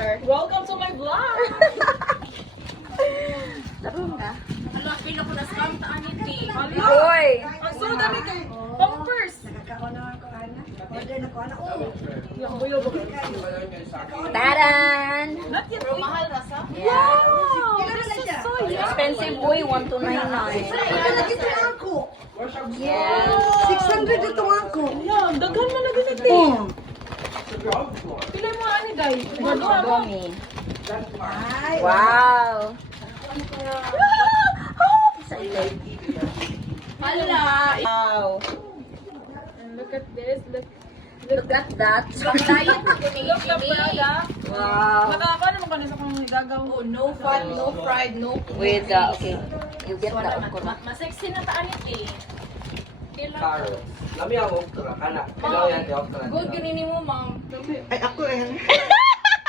Welcome to my vlog! Tarong ka. Hala, pila ko na scam taan iti. Hala! Hoy! Ang so dami kay pampers! Yung buyo ba? Taran! Not yet. Pero mahal rasa? Yeah. Wow! This is so yummy! Expensive boy, 1299. Yes. 600 ito ako. Yan, daghan mo na ganito eh. Oh. Pila mo ani guys? Gagawa mo. Gomi. Wow! Hala! Wow! Look at this. Look at that. Pang-diet ko ni Look the product. Wow! Nakaka naman ka na sa kung gagaw. Oh, no fat, no fried, no With okay. You get the okra. Masexy na taan iti. Carrots. Lami ang okra, kana. Kailangan yan di okra. Good ganini mo, ma'am. Ay, ako eh.